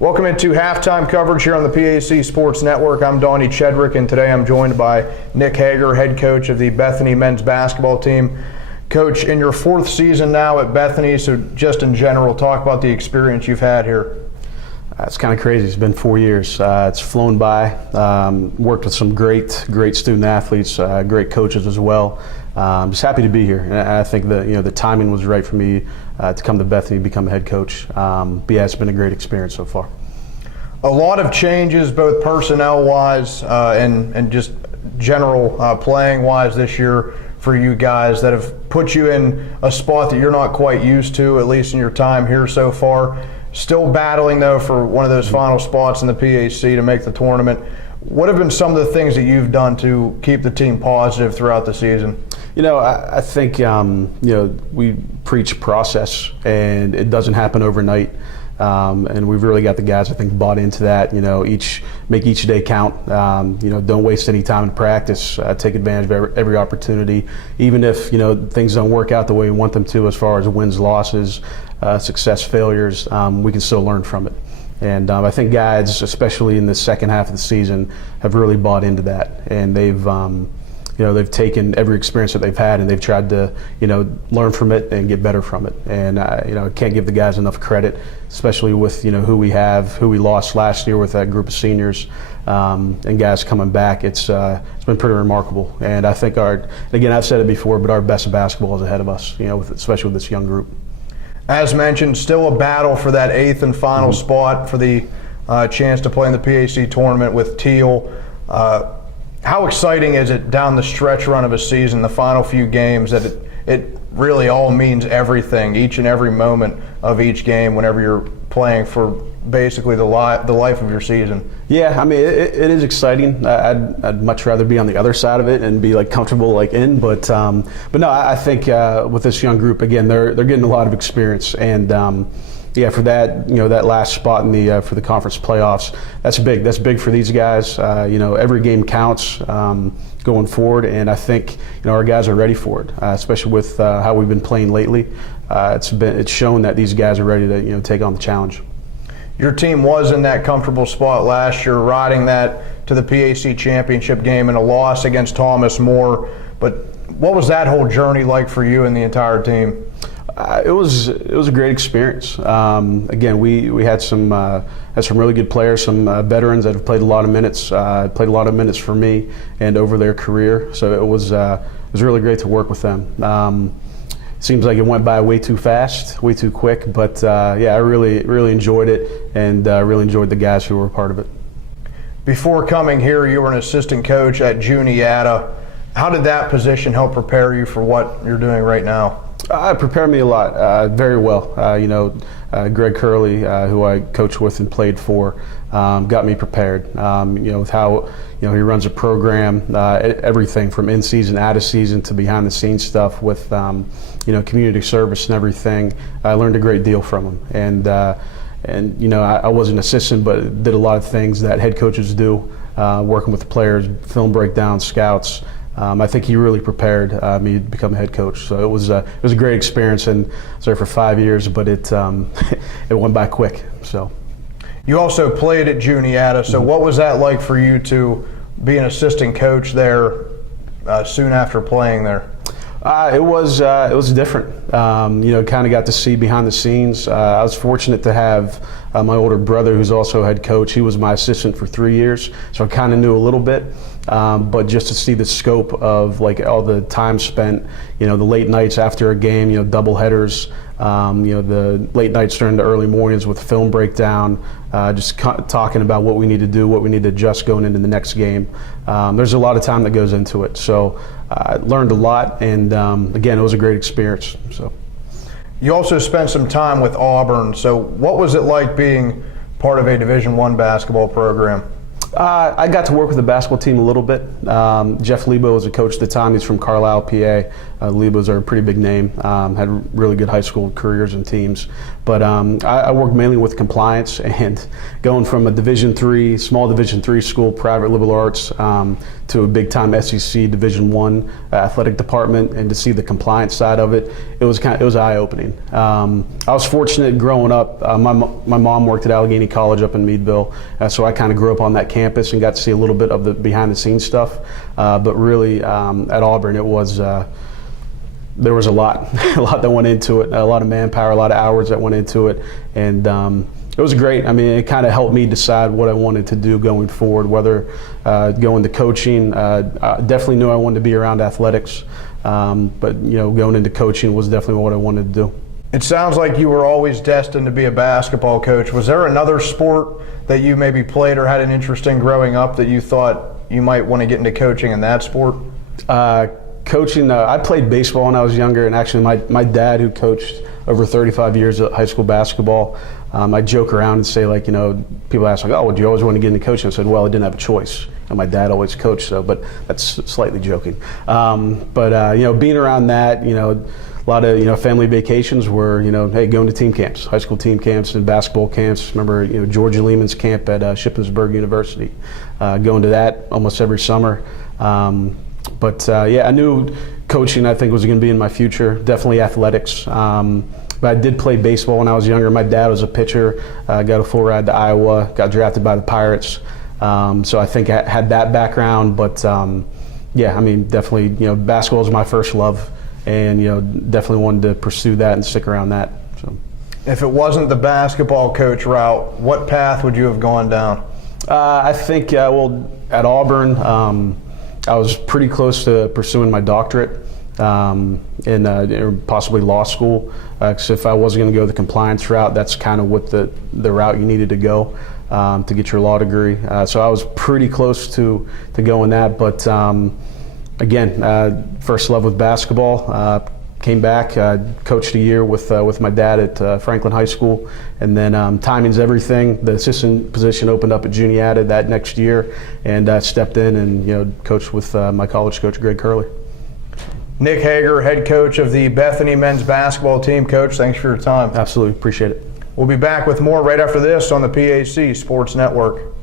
Welcome into halftime coverage here on the PAC Sports Network. I'm Donnie Chedrick, and today I'm joined by Nick Hager, head coach of the Bethany men's basketball team. Coach, in your fourth season now at Bethany, so just in general, talk about the experience you've had here. It's kind of crazy. It's been 4 years. It's flown by. Worked with some great student athletes, great coaches as well. Just happy to be here. And I think the timing was right for me to come to Bethany, become a head coach. But yeah, it's been a great experience so far. A lot of changes, both personnel-wise and just general playing-wise this year for you guys that have put you in a spot that you're not quite used to, at least in your time here so far. Still battling, though, for one of those final spots in the PAC to make the tournament. What have been some of the things that you've done to keep the team positive throughout the season? I think we preach process, and it doesn't happen overnight. And we've really got the guys, I think, bought into that. Make each day count. Don't waste any time in practice. Take advantage of every opportunity, even if things don't work out the way we want them to, as far as wins, losses, success, failures. We can still learn from it. And I think guys, especially in the second half of the season, have really bought into that, and they've taken every experience that they've had and they've tried to, learn from it and get better from it. And I can't give the guys enough credit, especially with who we lost last year with that group of seniors and guys coming back. It's been pretty remarkable. And I think again, I've said it before, but our best basketball is ahead of us. Especially with this young group. As mentioned, still a battle for that eighth and final spot for the chance to play in the PAC tournament with Teal. How exciting is it down the stretch run of a season, the final few games, that it really all means everything, each and every moment of each game whenever you're playing for basically the life of your season? Yeah, it is exciting. I'd much rather be on the other side of it and be comfortable in, but no, I think with this young group, again, they're getting a lot of experience, and for that that last spot in for the conference playoffs, that's big. That's big for these guys. Every game counts going forward, and I think our guys are ready for it, especially with how we've been playing lately. It's shown that these guys are ready to take on the challenge. Your team was in that comfortable spot last year, riding that to the PAC championship game in a loss against Thomas More. But what was that whole journey like for you and the entire team? It was a great experience. Again, we had some really good players, some veterans that have played a lot of minutes. Played a lot of minutes for me and over their career. So it was really great to work with them. Seems like it went by way too fast, way too quick, but I really enjoyed it, and really enjoyed the guys who were a part of it. Before coming here, you were an assistant coach at Juniata. How did that position help prepare you for what you're doing right now? It prepared me a lot, very well. Greg Curley, who I coached with and played for, got me prepared. With how he runs a program, everything from in season, out of season, to behind the scenes stuff with community service and everything. I learned a great deal from him, and I was an assistant, but did a lot of things that head coaches do, working with the players, film breakdowns, scouts. I think he really prepared me to become a head coach. So it was a great experience, and I was there for 5 years, but it went by quick. So you also played at Juniata. So what was that like for you to be an assistant coach there soon after playing there? It was different. Kind of got to see behind the scenes. I was fortunate to have my older brother, who's also head coach. He was my assistant for 3 years, so I kind of knew a little bit. But just to see the scope of all the time spent, the late nights after a game, double headers, the late nights during the early mornings with film breakdown, just talking about what we need to do, what we need to adjust going into the next game. There's a lot of time that goes into it. So I learned a lot, and again, it was a great experience. So you also spent some time with Auburn. So what was it like being part of a Division I basketball program? I got to work with the basketball team a little bit. Jeff Lebo was a coach at the time. He's from Carlisle, PA. Lebos are a pretty big name, had really good high school careers and teams. But I worked mainly with compliance, and going from a small Division III school, private liberal arts, to a big-time SEC Division I athletic department, and to see the compliance side of it, it was eye-opening. I was fortunate growing up. My mom worked at Allegheny College up in Meadville, so I kind of grew up on that campus and got to see a little bit of the behind-the-scenes stuff. But really, at Auburn, it was there was a lot that went into it, a lot of manpower, a lot of hours that went into it, and it was great. I mean, it kind of helped me decide what I wanted to do going forward, whether going to coaching. I definitely knew I wanted to be around athletics, but going into coaching was definitely what I wanted to do. It sounds like you were always destined to be a basketball coach. Was there another sport that you maybe played or had an interest in growing up that you thought you might want to get into coaching in that sport? Coaching, I played baseball when I was younger, and actually my dad, who coached over 35 years of high school basketball, I joke around and say, like, people ask, like, oh, would you always want to get into coaching? I said, well, I didn't have a choice. And my dad always coached, but that's slightly joking. Being around that, a lot of family vacations were hey, going to team camps, high school team camps and basketball camps. Remember Georgia Lehman's camp at Shippensburg University, going to that almost every summer. I knew coaching, I think, was going to be in my future. Definitely athletics. But I did play baseball when I was younger. My dad was a pitcher. Got a full ride to Iowa. Got drafted by the Pirates. So I think I had that background. But definitely, basketball was my first love, and definitely wanted to pursue that and stick around that. So, if it wasn't the basketball coach route, what path would you have gone down? I think at Auburn, I was pretty close to pursuing my doctorate in possibly law school. Because if I wasn't going to go the compliance route, that's kind of what the route you needed to go to get your law degree. So I was pretty close to going that. But first love with basketball. Came back, coached a year with my dad at Franklin High School, and then timing's everything. The assistant position opened up at Juniata that next year, and I stepped in and coached with my college coach, Greg Curley. Nick Hager, head coach of the Bethany men's basketball team. Coach, thanks for your time. Absolutely, appreciate it. We'll be back with more right after this on the PAC Sports Network.